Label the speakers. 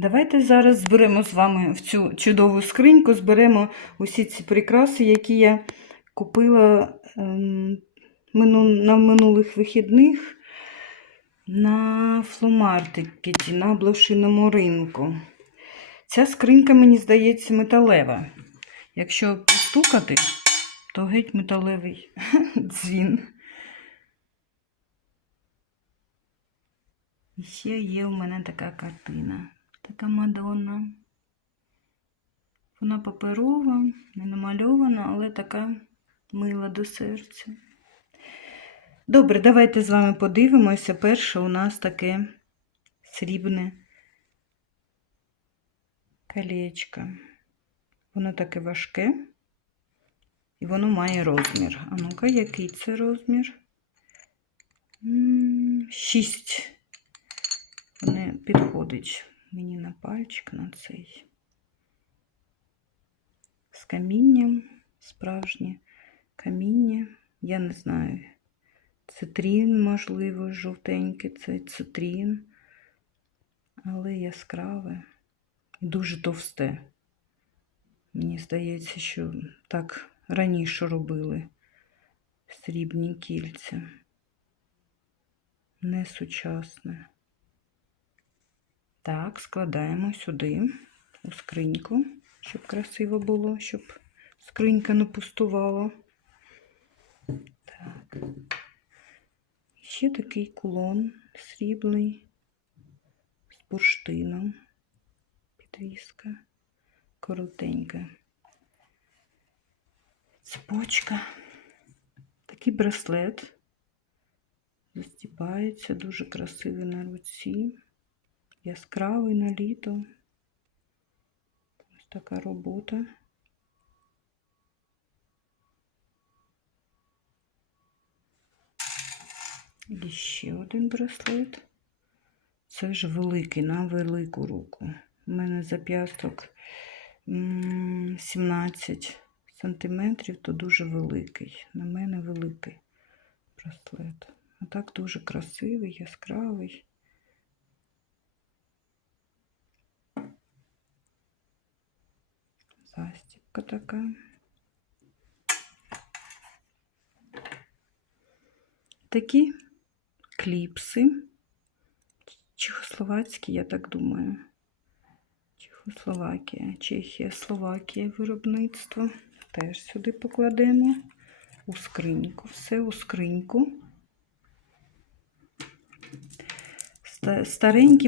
Speaker 1: Давайте зараз зберемо з вами в цю чудову скриньку, зберемо усі ці прикраси, які я купила ем, на минулих вихідних на фломартикеті, на блошиному ринку. Ця скринька, мені здається, металева. Якщо постукати, то геть металевий дзвін. І ще є у мене така картина. Така Мадонна. Вона паперова, не намальована, але така мила до серця. Добре, давайте з вами подивимося. Перше у нас таке срібне колечко. Воно таке важке і воно має розмір. А ну-ка, який це розмір? Шість. Вони підходить мені на пальчик на цей. З камінням, справжнє каміння. Я не знаю. Цитрін, можливо, жовтенький цей цитрін, але яскраве і дуже товсте. Мені здається, що так раніше робили срібні кільця. Не сучасне. Так, складаємо сюди у скриньку, щоб красиво було, щоб скринька не пустувала. Так. Ще такий кулон срібний з бурштином. Підвіска коротенька. Цепочка. Такий браслет. Застіпається, дуже красивий на руці. Яскравий на літо. Ось така робота. І ще один браслет. Це ж великий на велику руку. У мене зап'ясток 17 сантиметрів, то дуже великий. На мене великий браслет. А так дуже красивий, яскравий. Застібка така. Такі кліпси. Чехословацькі, я так думаю. Чехословакія, Чехія, Словакія виробництво. Теж сюди покладемо у скриньку. Все у скриньку. Ста- Старенькі